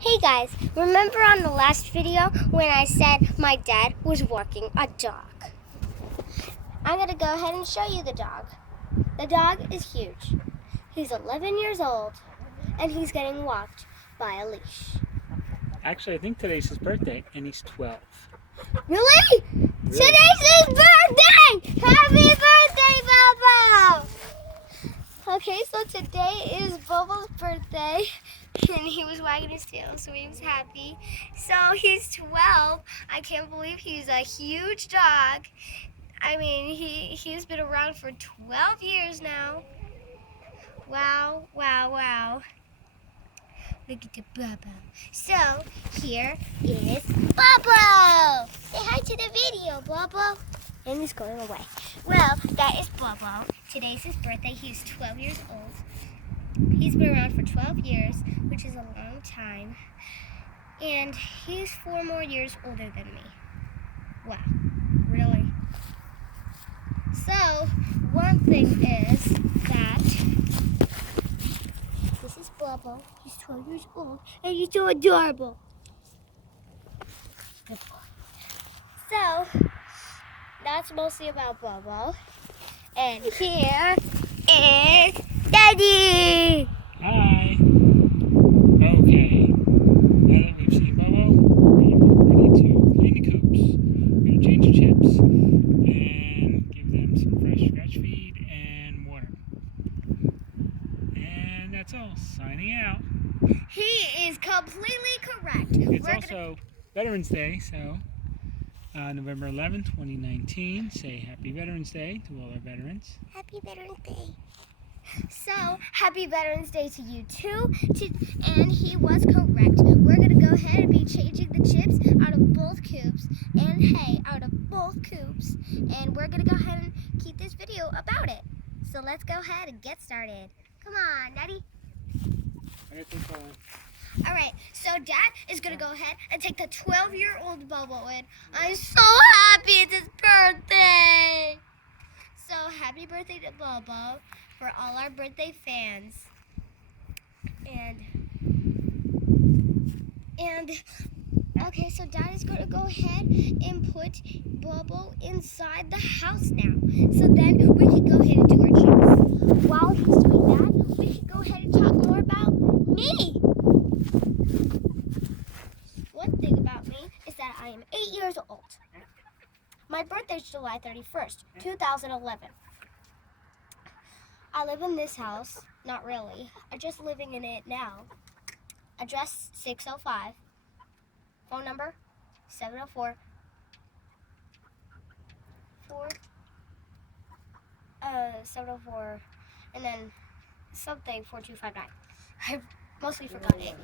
Hey guys, remember on the last video when I said my dad was walking a dog? I'm going to go ahead and show you the dog. The dog is huge. He's 11 years old and he's getting walked by a leash. Actually, I think today's his birthday and he's 12. Really? Today's his birthday! Happy birthday, Bobo! Okay, so today is Bobo's birthday, and he was wagging his tail, so he was happy. So he's 12. I can't believe he's a huge dog. I mean, he's been around for 12 years now. Wow, wow, wow. Look at the Bobo. So here is Bobo. Say hi to the video, Bobo. And he's going away. Well, that is Bobo. Today's his birthday. He's 12 years old. He's been around for 12 years, which is a long time. And he's 4 more years older than me. Wow, really? So, one thing is that this is Bobo. He's 12 years old, and he's so adorable. Good boy. So, that's mostly about Bobo. And here is Daddy! Hi! Okay, now that we've seen Bobo, we're ready to clean the coops. We're going to change the chips and give them some fresh scratch feed and water. And that's all. Signing out. He is completely correct. It's also Veterans Day, so November 11th, 2019. Say Happy Veterans Day to all our veterans. Happy Veterans Day. So, happy Veterans Day to you too. And he was correct. We're going to go ahead and be changing the chips out of both coops and hay out of both coops. And we're going to go ahead and keep this video about it. So let's go ahead and get started. Come on, Daddy. I got this one. All right, so Dad is going to go ahead and take the 12-year-old Bobo in. I'm so happy it's his birthday. So happy birthday to Bobo for all our birthday fans. And okay, so Dad is going to go ahead and put Bobo inside the house now. So then we can go ahead and do our chips. While he's doing that, we can go ahead and talk more about me. One thing about me is that I am 8 years old. My birthday is July 31st, 2011. I live in this house. Not really. I'm just living in it now. Address 605. Phone number 704 704 and then something 4259. I've mostly forgotten it.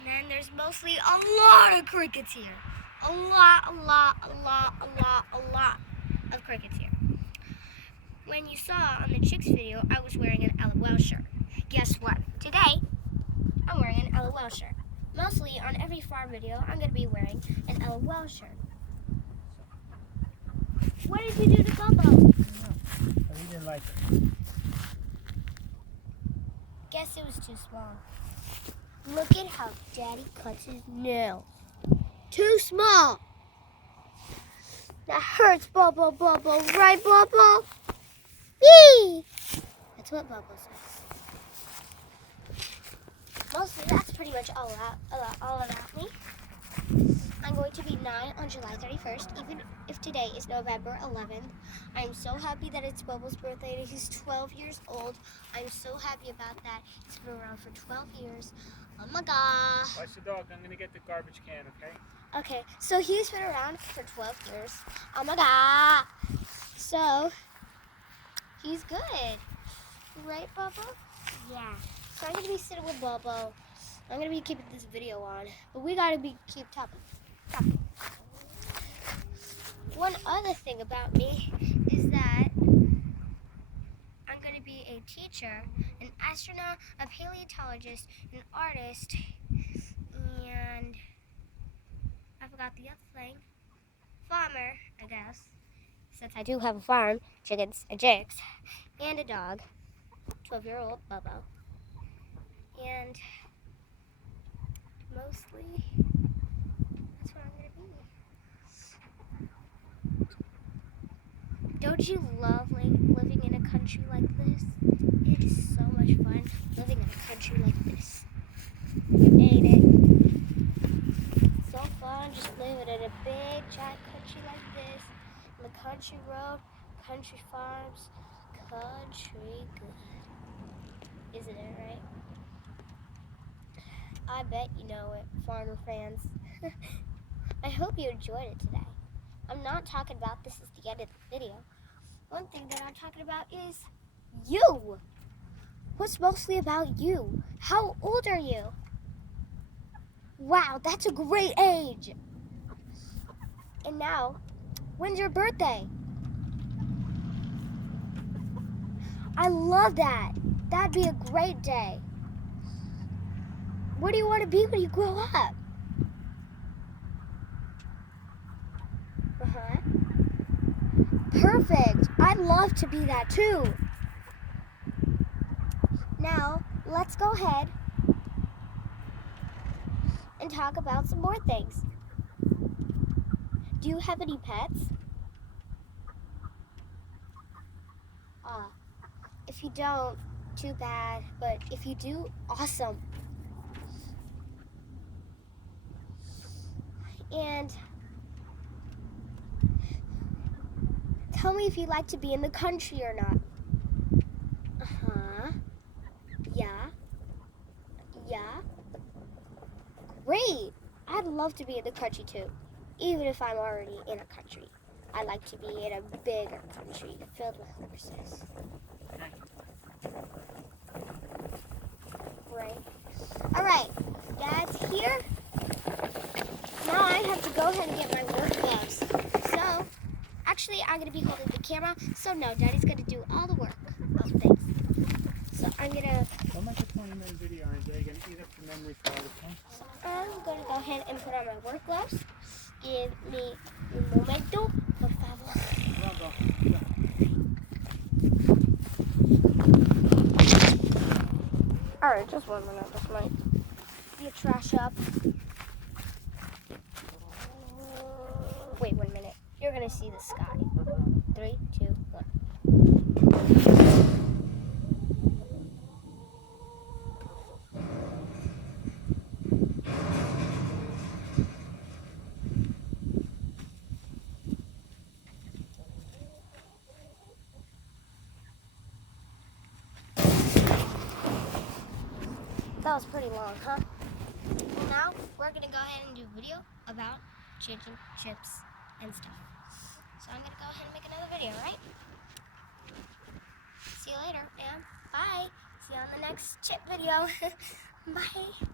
And then there's mostly a lot of crickets here. A lot of crickets here. When you saw on the chicks video, I was wearing an LOL shirt. Guess what? Today, I'm wearing an LOL shirt. Mostly on every farm video, I'm going to be wearing an LOL shirt. What did you do to Bobo? I don't know. He didn't like it. Guess it was too small. Look at how Daddy cuts his nails. Too small. That hurts, Bobo, right, Bobo? Yee! That's what Bobo says. Mostly, that's pretty much all about me. I'm going to be 9 on July 31st, even if today is November 11th. I'm so happy that it's Bobo's birthday and he's 12 years old. I'm so happy about that. He's been around for 12 years. Oh my God. Watch the dog. I'm going to get the garbage can, okay? Okay, so he's been around for 12 years. Oh my God. So, he's good. Right, Bobo? Yeah. So I'm going to be sitting with Bobo. I'm going to be keeping this video on. But we got to keep talking. One other thing about me is that I'm going to be a teacher, an astronaut, a paleontologist, an artist, and I forgot the other thing. Farmer, I guess. Since I do have a farm, chickens and chicks, and a dog, 12-year-old Bobo. And mostly. That's where I'm gonna be. Don't you love like living in a country like this? It is so much fun living in a country like this. Ain't it? So fun just living in a big giant country like this. In the country road, country farms, country good. Isn't it, right? I bet you know it, farmer fans. I hope you enjoyed it today. I'm not talking about this is the end of the video. One thing that I'm talking about is you. What's mostly about you? How old are you? Wow, that's a great age. And now, when's your birthday? I love that. That'd be a great day. What do you want to be when you grow up? Uh-huh. Perfect. I'd love to be that too. Now, let's go ahead and talk about some more things. Do you have any pets? If you don't, too bad. But if you do, awesome. And tell me if you like to be in the country or not. Uh-huh. Yeah. Yeah. Great. I'd love to be in the country too. Even if I'm already in a country. I like to be in a bigger country filled with horses. Right. Alright. Dad's here. Now I have to go ahead and get my work gloves. So, actually, I'm going to be holding the camera. So, no, Daddy's going to do all the work. Oh, thanks. So, I'm going to... Don't make a 20-minute video, aren't they? You're going to eat up your memory for all the time. So, I'm going to go ahead and put on my work gloves. Give me un momento, por favor. Alright, just 1 minute. This might be a trash up. Wait 1 minute. You're going to see the sky. 3, 2, 1. That was pretty long, huh? Well, now we're going to go ahead and do a video about changing chips and stuff. So I'm going to go ahead and make another video, right? See you later, and bye. See you on the next chip video. Bye.